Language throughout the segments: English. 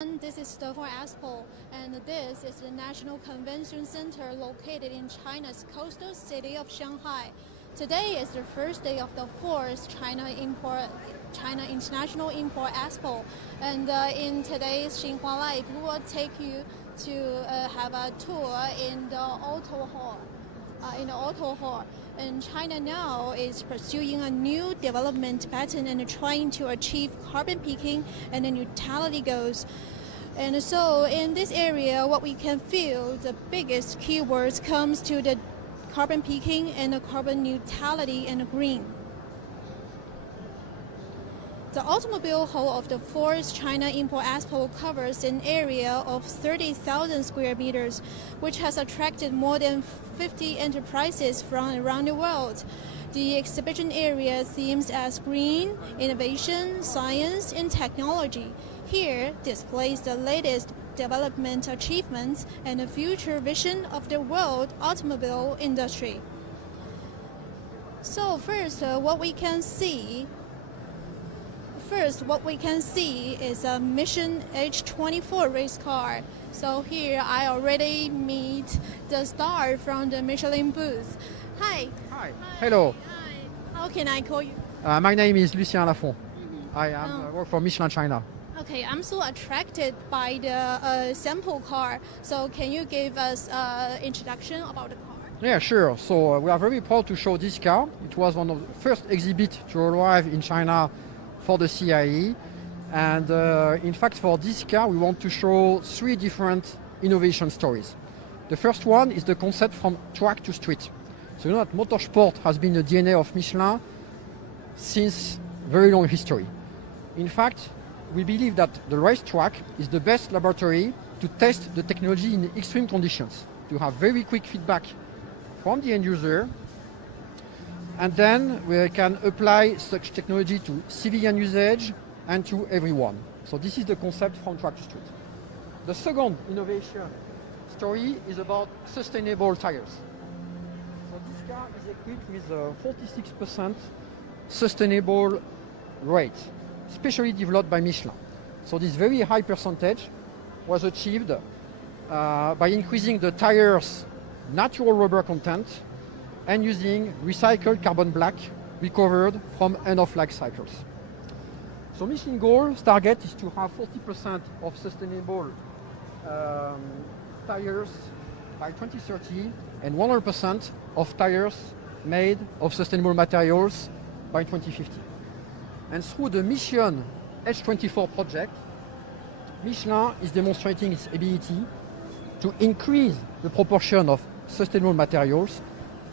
This is the Expo, and this is the National Convention Center located in China's coastal city of Shanghai. Today is the first day of the fourth China International Import Expo, and in today's Xinhua Live, we will take you to have a tour in the auto hall. And China now is pursuing a new development pattern and trying to achieve carbon peaking and neutrality goals. And so in this area, what we can feel the biggest keywords comes to the carbon peaking and the carbon neutrality and green. The automobile hall of the fourth China Import Expo covers an area of 30,000 square meters, which has attracted more than 50 enterprises from around the world. The exhibition area themes as green, innovation, science, and technology. Here displays the latest development achievements and the future vision of the world automobile industry. So first, what we can see is a Mission H24 race car. So here I already meet the star from the Michelin booth. Hi. Hi. Hello. Hi. How can I call you? My name is Lucien Lafont. I work for Michelin China. Okay, I'm so attracted by the sample car. So can you give us an introduction about the car? Yeah, sure. So we are very proud to show this car. It was one of the first exhibits to arrive in China for the CIIE. And in fact, for this car, we want to show three different innovation stories. The first one is the concept from track to street. So you know that motorsport has been the DNA of Michelin since very long history. In fact, we believe that the racetrack is the best laboratory to test the technology in extreme conditions, to have very quick feedback from the end user, and then we can apply such technology to civilian usage and to everyone. So this is the concept from track to street. The second innovation story is about sustainable tires. So this car is equipped with a 46% sustainable rate, specially developed by Michelin. So this very high percentage was achieved by increasing the tires' natural rubber content and using recycled carbon black recovered from end-of-life cycles. So Michelin goal's target is to have 40% of sustainable tires by 2030 and 100% of tires made of sustainable materials by 2050. And through the Mission H24 project, Michelin is demonstrating its ability to increase the proportion of sustainable materials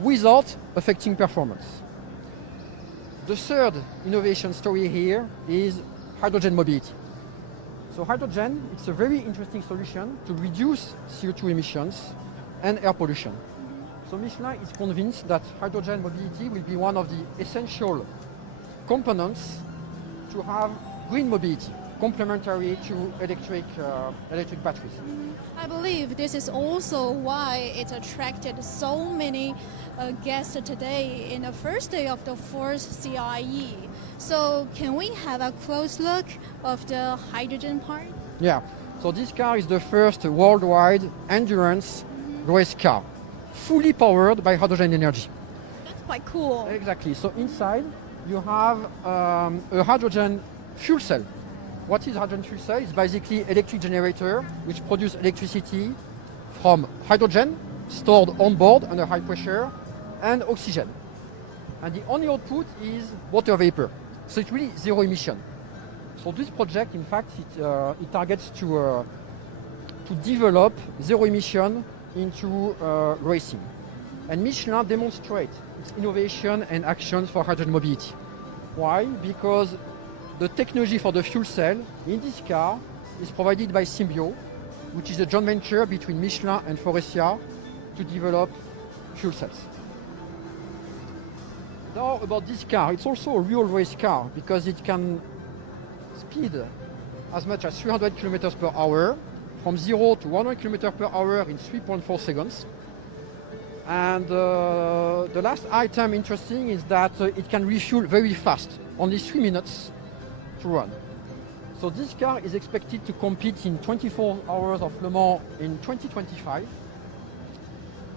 without affecting performance. The third innovation story here is hydrogen mobility. So hydrogen, it's a very interesting solution to reduce CO2 emissions and air pollution. So Michelin is convinced that hydrogen mobility will be one of the essential components to have green mobility, complementary to electric batteries. I believe this is also why it attracted so many guests today in the first day of the fourth CIIE. So can we have a close look of the hydrogen part? Yeah, so this car is the first worldwide endurance race car, fully powered by hydrogen energy. That's quite cool. Exactly, so inside you have a hydrogen fuel cell. What is hydrogen fuel cell? It's basically electric generator which produces electricity from hydrogen stored on board under high pressure and oxygen. And the only output is water vapor. So it's really zero emission. So this project, in fact, it targets to develop zero emission into racing. And Michelin demonstrates its innovation and actions for hydrogen mobility. Why? Because the technology for the fuel cell in this car is provided by Symbio, which is a joint venture between Michelin and Faurecia to develop fuel cells. Now about this car, it's also a real race car because it can speed as much as 300 km per hour, from 0 to 100 km per hour in 3.4 seconds. And the last item interesting is that it can refuel very fast, only 3 minutes to run. So So this car is expected to compete in 24 hours of Le Mans in 2025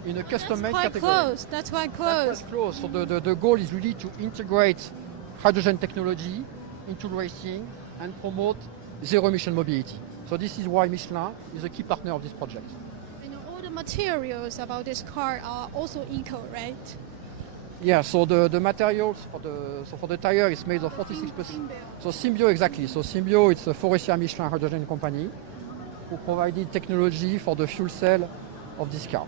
in a custom-made category. Close. That's quite close. That's quite close. So the goal is really to integrate hydrogen technology into racing and promote zero-emission mobility. So this is why Michelin is a key partner of this project. And all the materials about this car are also eco, right? Yeah, so the materials for the tire is made of 46%. Symbio. So Symbio, exactly. So Symbio, it's a Faurecia Michelin hydrogen company who provided technology for the fuel cell of this car.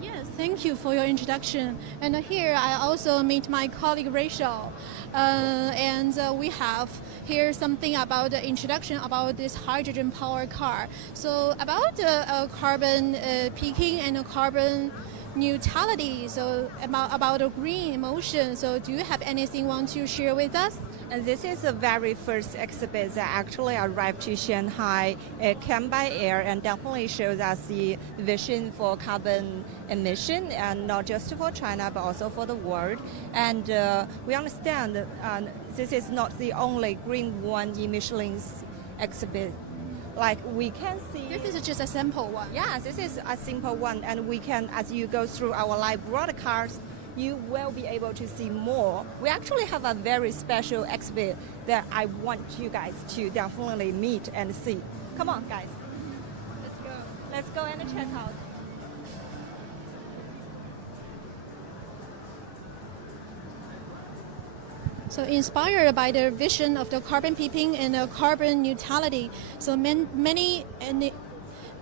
Yes, thank you for your introduction. And here I also meet my colleague Rachel. And we have here something about the introduction about this hydrogen powered car. So about carbon peaking and carbon neutrality, so about the green emotion. So do you have anything you want to share with us? And this is the very first exhibit that actually arrived to Shanghai. It came by air and definitely shows us the vision for carbon emission, and not just for China, but also for the world. And we understand that this is not the only green one in Michelin's exhibit. Like we can see, This is just a simple one. yeah, this is a simple one, and we can, as you go through our live broadcast, you will be able to see more. We actually have a very special exhibit that I want you guys to definitely meet and see. Come on, guys. Let's go. Let's go and check out. So inspired by the vision of the carbon peaking and the carbon neutrality, so many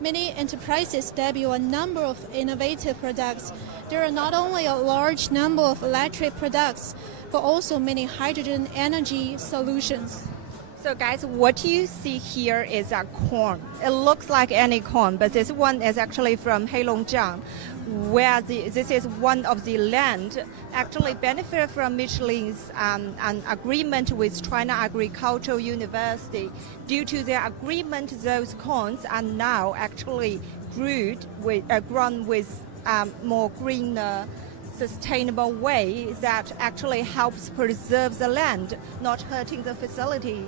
enterprises debut a number of innovative products. There are not only a large number of electric products, but also many hydrogen energy solutions. So guys, what you see here is a corn. It looks like any corn, but this one is actually from Heilongjiang, where this is one of the land actually benefit from Michelin's an agreement with China Agricultural University. Due to their agreement, those corns are now actually grown with more green, sustainable way that actually helps preserve the land, not hurting the facility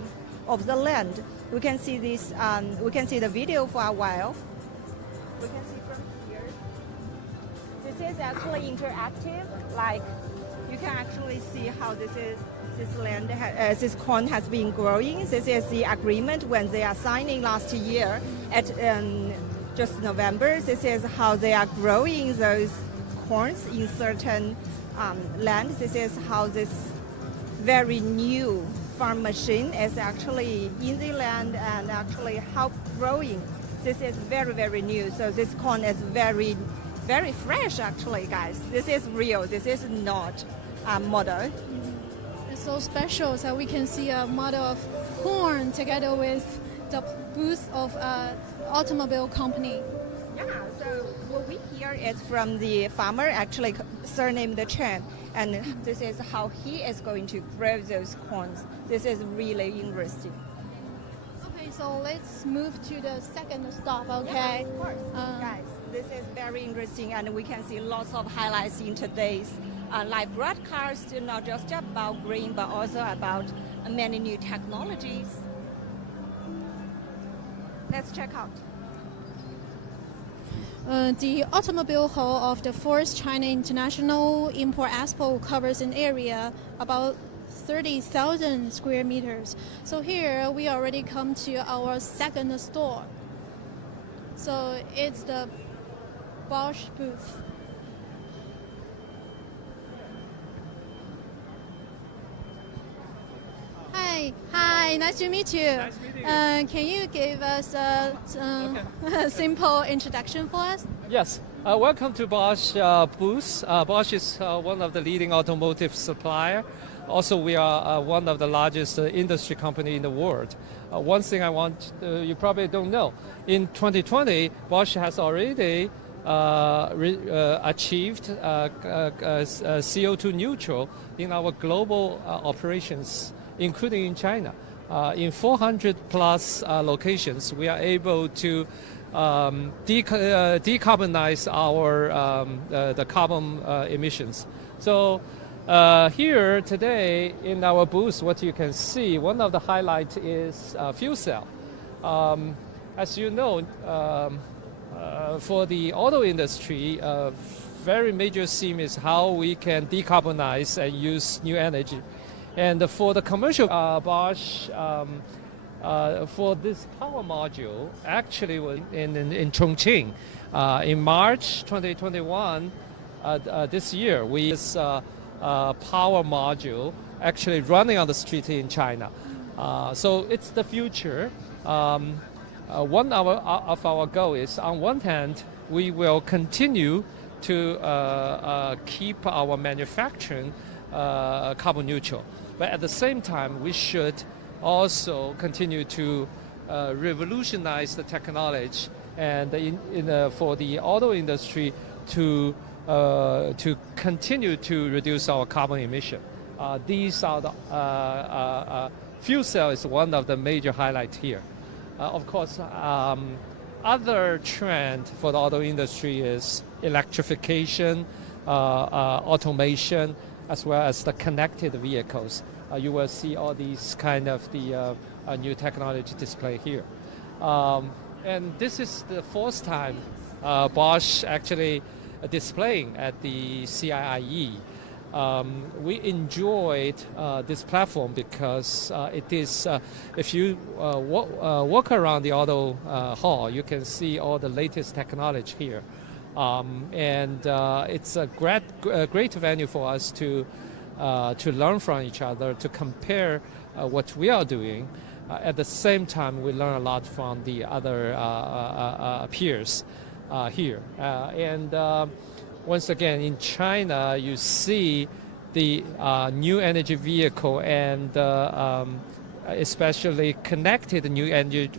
of the land. We can see this. We can see the video for a while. We can see from here. This is actually interactive. Like you can actually see how this land, this corn has been growing. This is the agreement when they are signing last year at just November. This is how they are growing those corns in certain land. This is how this very new farm machine is actually in the land and actually help growing. This is very, very new. So this corn is very, very fresh actually, guys. This is real. This is not a model. It's so special that we can see a model of corn together with the booth of automobile company. Yeah, so what we hear is from the farmer, actually surnamed Chen, and this is how he is going to grow those corns. This is really interesting. Okay, so let's move to the second stop, Yeah, okay? of course. Guys, this is very interesting, and we can see lots of highlights in today's live broadcast, not just about green, but also about many new technologies. Let's check out. The automobile hall of the 4th China International Import Expo covers an area about 30,000 square meters. So here we already come to our second store. So it's the Bosch booth. Hi, nice to meet you. Nice meeting you. Can you give us a simple introduction for us? Yes, welcome to Bosch booth. Bosch is one of the leading automotive supplier. Also, we are one of the largest industry company in the world. One thing I want, you probably don't know, in 2020, Bosch has already achieved CO2 neutral in our global operations, including in China. In 400 plus locations, we are able to decarbonize our the carbon emissions. So Here today in our booth, what you can see, one of the highlights is fuel cell. As you know, for the auto industry, a very major theme is how we can decarbonize and use new energy. And for the commercial Bosch, for this power module, actually was in Chongqing in March 2021. This year, we power module actually running on the street in China. So it's the future. One of our goal is, on one hand, we will continue to keep our manufacturing carbon neutral. But at the same time, we should also continue to revolutionize the technology and for the auto industry to continue to reduce our carbon emission. These are the fuel cell is one of the major highlights here. Of course, other trend for the auto industry is electrification, automation, as well as the connected vehicles. You will see all these kind of the new technology display here. And this is the fourth time Bosch actually displaying at the CIIE. We enjoyed this platform because it is, if you walk around the auto hall, you can see all the latest technology here. And it's a great venue for us to learn from each other, to compare what we are doing. At the same time, we learn a lot from the other peers here. Once again, in China, you see the new energy vehicle and especially connected new energy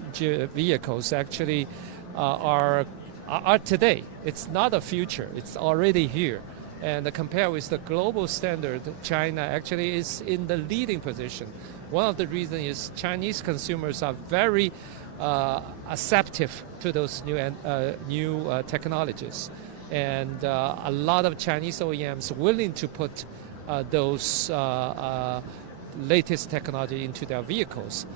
vehicles actually are today. It's not a future. It's already here. And compared with the global standard, China actually is in the leading position. One of the reasons is Chinese consumers are very acceptive to those new technologies. And a lot of Chinese OEMs willing to put those latest technology into their vehicles.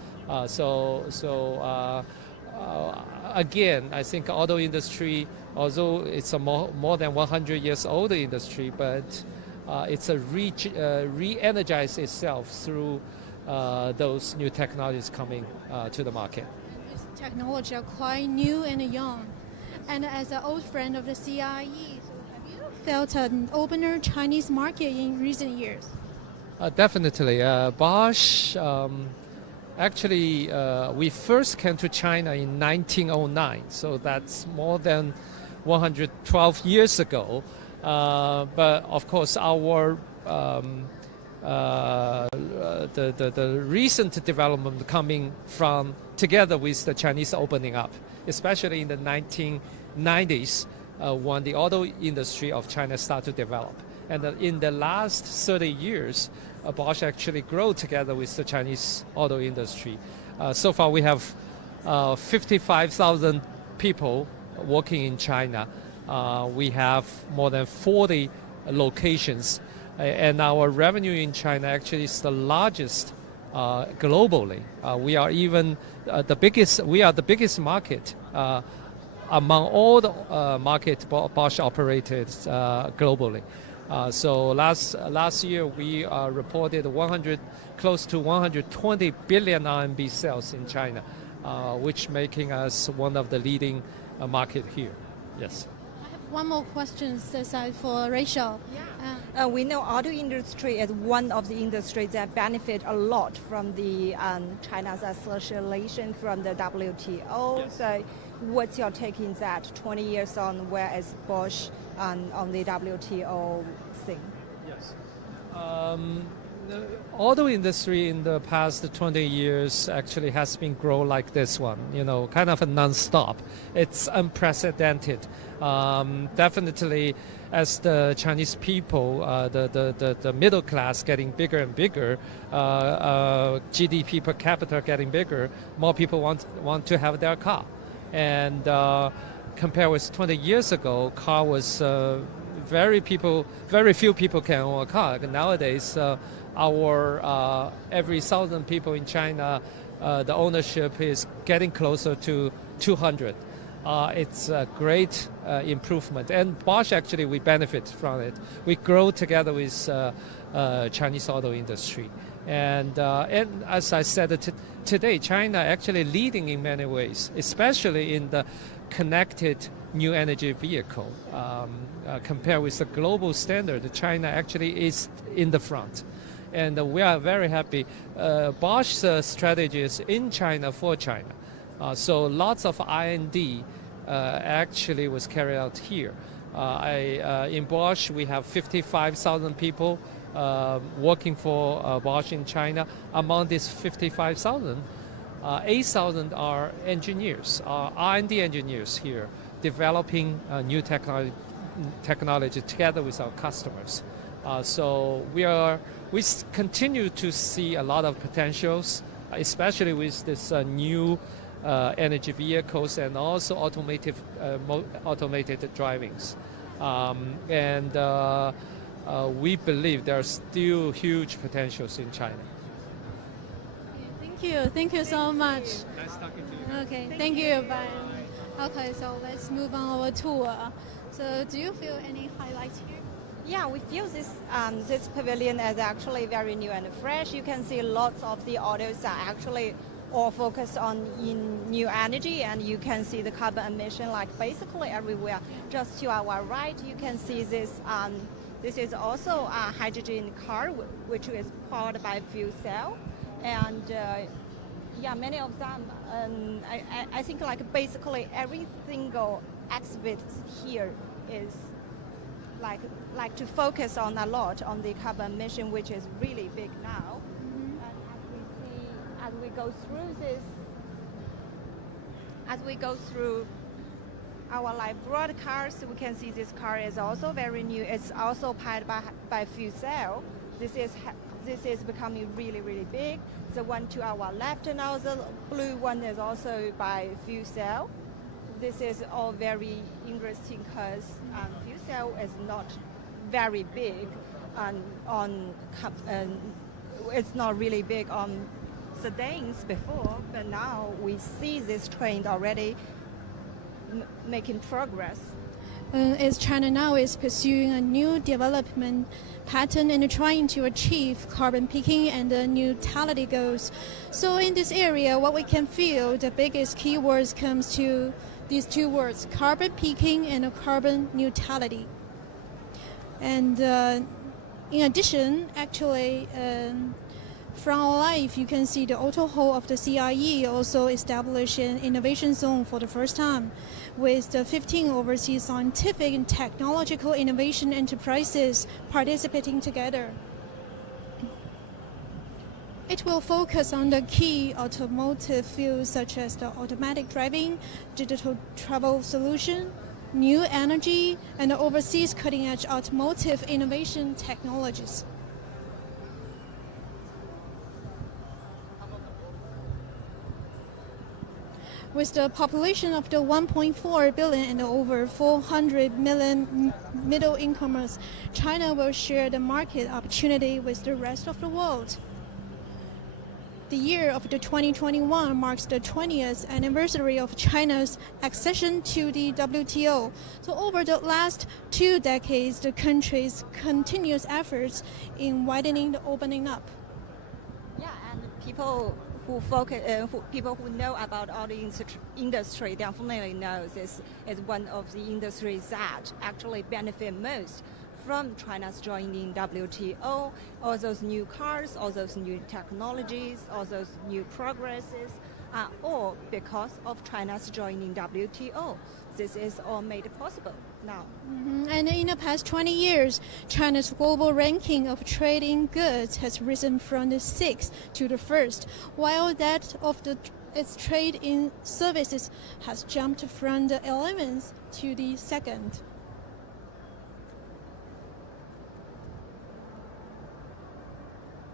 Again, I think auto industry, although it's a more than 100 years old industry, but it's a re-energize itself through those new technologies coming to the market. These technologies are quite new and young. And as an old friend of the CIIE, so have you felt an opener Chinese market in recent years? Definitely. Bosch, actually, we first came to China in 1909, so that's more than 112 years ago. But of course, our the recent development coming from together with the Chinese opening up, especially in the 1990s when the auto industry of China started to develop. And in the last 30 years, Bosch actually grew together with the Chinese auto industry. So far, we have 55,000 people working in China. We have more than 40 locations. And our revenue in China actually is the largest globally. We are even the biggest. We are the biggest market among all the market Bosch operated globally. So last year we reported close to 120 billion RMB sales in China, which making us one of the leading market here. Yes. One more question, for Rachel. We know auto industry is one of the industries that benefit a lot from the China's association from the WTO. Yes. So what's your take in that? 20 years on, where is Bosch on the WTO thing? Yes. The auto industry in the past 20 years actually has been growing like this one, kind of a non-stop. It's unprecedented. Definitely, as the Chinese people, the middle class getting bigger and bigger, GDP per capita getting bigger, more people want to have their car. And compared with 20 years ago, car was very few people can own a car. Nowadays, every 1,000 people in China, the ownership is getting closer to 200. It's a great improvement, and Bosch actually we benefit from it. We grow together with Chinese auto industry, and as I said today, China actually leading in many ways, especially in the connected new energy vehicle. Compared with the global standard, China actually is in the front. And we are very happy. Bosch's strategy is in China for China. So lots of R&D actually was carried out here. In Bosch, we have 55,000 people working for Bosch in China. Among these 55,000, 8,000 are engineers, R&D engineers here, developing new technology together with our customers. So we continue to see a lot of potentials, especially with this new energy vehicles and also automated drivings. We believe there are still huge potentials in China. Thank you so much. Nice talking to you. Okay, thank you. Bye. Okay, so let's move on our tour. So do you feel any highlights here? Yeah, we feel this pavilion is actually very new and fresh. You can see lots of the autos are actually all focused on in new energy, and you can see the carbon emission like basically everywhere. Just to our right, you can see this. This is also a hydrogen car, which is powered by fuel cell, and yeah, many of them. I think like basically every single exhibit here is like to focus on a lot on the carbon emission, which is really big now. And as we go through our live broadcast, we can see this car is also very new. It's also powered by fuel cell. This is becoming really, really big. The one to our left now, the blue one, is also by fuel cell. This is all very interesting because fuel cell is not very big it's not really big on sedans before, but now we see this trend already making progress. As China now is pursuing a new development pattern and trying to achieve carbon peaking and neutrality goals. So in this area, what we can feel the biggest keywords comes to these two words, carbon peaking and carbon neutrality. And in addition, actually, from our live, you can see the Auto Hall of the CIIE also established an innovation zone for the first time, with the 15 overseas scientific and technological innovation enterprises participating together. It will focus on the key automotive fields such as the automatic driving, digital travel solution, new energy, and the overseas cutting-edge automotive innovation technologies. With the population of the 1.4 billion and over 400 million middle incomers, China will share the market opportunity with the rest of the world. The year of the 2021 marks the 20th anniversary of China's accession to the WTO. So over the last 2 decades, the country's continuous efforts in widening the opening up. Yeah, and people who know about auto industry definitely know this is one of the industries that actually benefit most from China's joining WTO. All those new cars, all those new technologies, all those new progresses are all because of China's joining WTO. This is all made possible now. And in the past 20 years, China's global ranking of trade in goods has risen from the 6th to the 1st, while that of its trade in services has jumped from the 11th to the 2nd.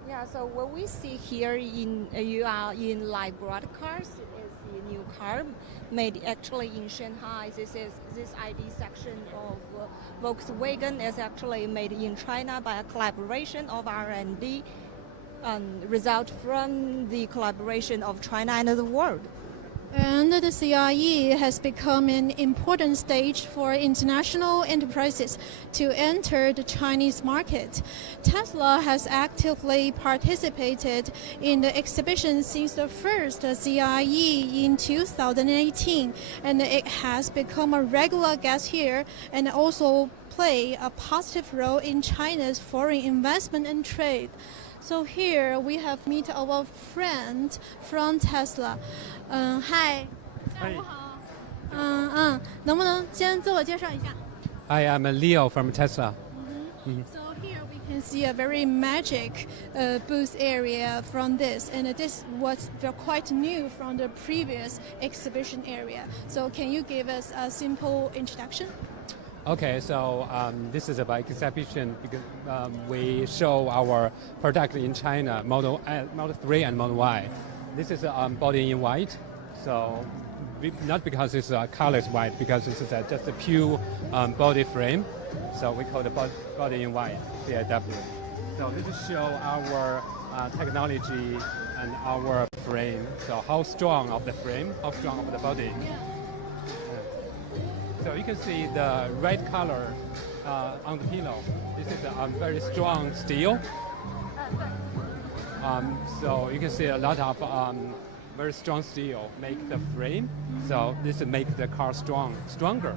Yeah, so what we see here in live broadcast is the new car made actually in Shanghai. This ID section of Volkswagen is actually made in China by a collaboration of R&D, result from the collaboration of China and the world. And the CIIE has become an important stage for international enterprises to enter the Chinese market. Tesla has actively participated in the exhibition since the first CIIE in 2018, and it has become a regular guest here and also play a positive role in China's foreign investment and trade. So here we have met our friend from Tesla. Hi. 下午好。能不能先自我介绍一下？ Hi, I'm Leo from Tesla. So here we can see a very magic booth area from this, and this was quite new from the previous exhibition area. So can you give us a simple introduction? Okay, so this is a bike exhibition because we show our product in China, Model 3 and Model Y. This is body in white, so not because it's color is white, because this is just a pure body frame. So we call the body in white, CIIE. So this is show our technology and our frame. So how strong of the frame, how strong of the body. So you can see the red color on the pillow. This is a very strong steel. So you can see a lot of very strong steel make the frame. So this makes the car stronger.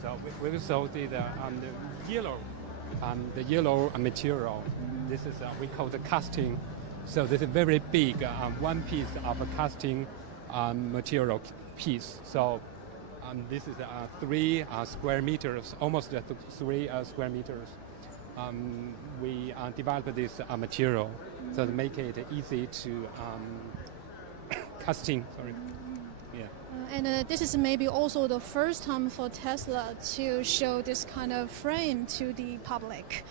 So we also see the yellow material. This is we call the casting. So this is very big one piece of a casting material piece. So this is 3 square meters, almost 3 square meters. We developed this material so to make it easy to casting. Sorry. Yeah. And this is maybe also the first time for Tesla to show this kind of frame to the public.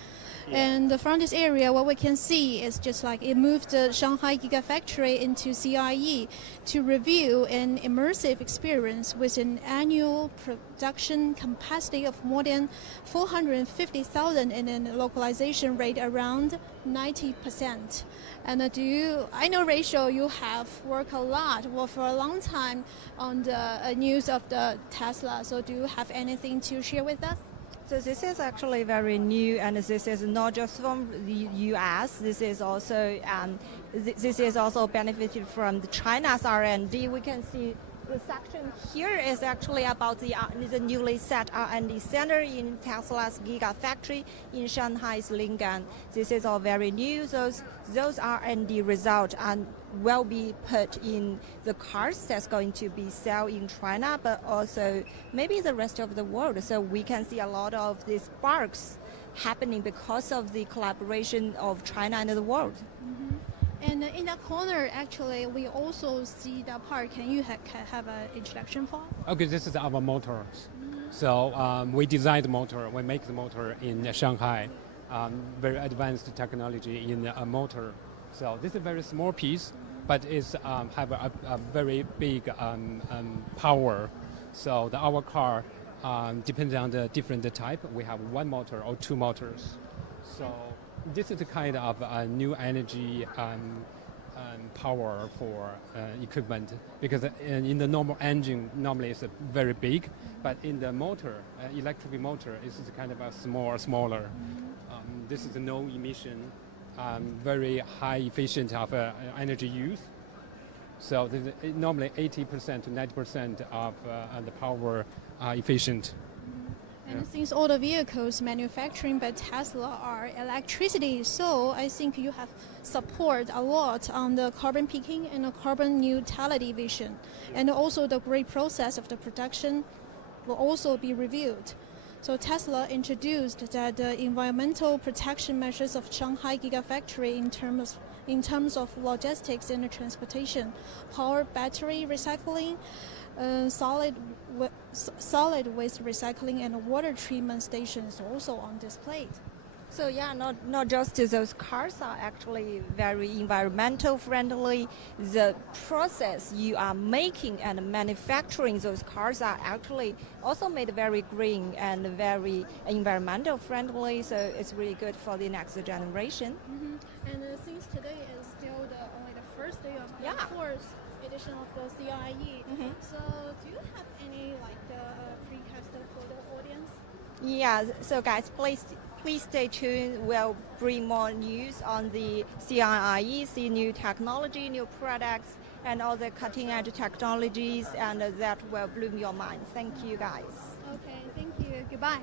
Yeah. And from this area, what we can see is just like it moved the Shanghai Gigafactory into CIIE to review an immersive experience with an annual production capacity of more than 450,000 and a localization rate around 90%. And I know, Rachel, you have worked a lot for a long time on the news of the Tesla. So do you have anything to share with us? So this is actually very new, and this is not just from the U.S. This is also benefited from the China's R&D. We can see the section here is actually about the newly set R&D center in Tesla's Gigafactory in Shanghai's Lingang. This is all very new. Those R&D results will be put in the cars that's going to be sold in China, but also maybe the rest of the world. So we can see a lot of these sparks happening because of the collaboration of China and the world. Mm-hmm. And in that corner, actually, we also see the part. Can you have an introduction for us? Okay, this is our motors. So we designed the motor, we make the motor in Shanghai. Very advanced technology in a motor. So this is a very small piece, but it's have a very big power. So our car depends on the different type. We have 1 motor or 2 motors. So this is a kind of new energy power for equipment, because in the normal engine normally it's very big, but in the motor, electric motor, it's kind of a smaller. This is no emission, very high efficient of energy use. So normally 80% to 90% of the power efficient. And since all the vehicles manufacturing by Tesla are electricity, so I think you have support a lot on the carbon peaking and the carbon neutrality vision. And also the great process of the production will also be reviewed. So Tesla introduced that the environmental protection measures of Shanghai Gigafactory in terms of logistics and transportation, power, battery recycling, solid waste recycling, and water treatment stations also on display. So yeah, not just those cars are actually very environmental friendly. The process you are making and manufacturing those cars are actually also made very green and very environmental friendly. So it's really good for the next generation. And since today is still only the first day of the Yeah. fourth edition of the CIIE, Mhm. so do you have any precast for the audience? Yeah, so guys, please stay tuned. We'll bring more news on the CIIE, see new technology, new products, and all the cutting edge technologies, and that will bloom your mind. Thank you, guys. Okay, thank you. Goodbye.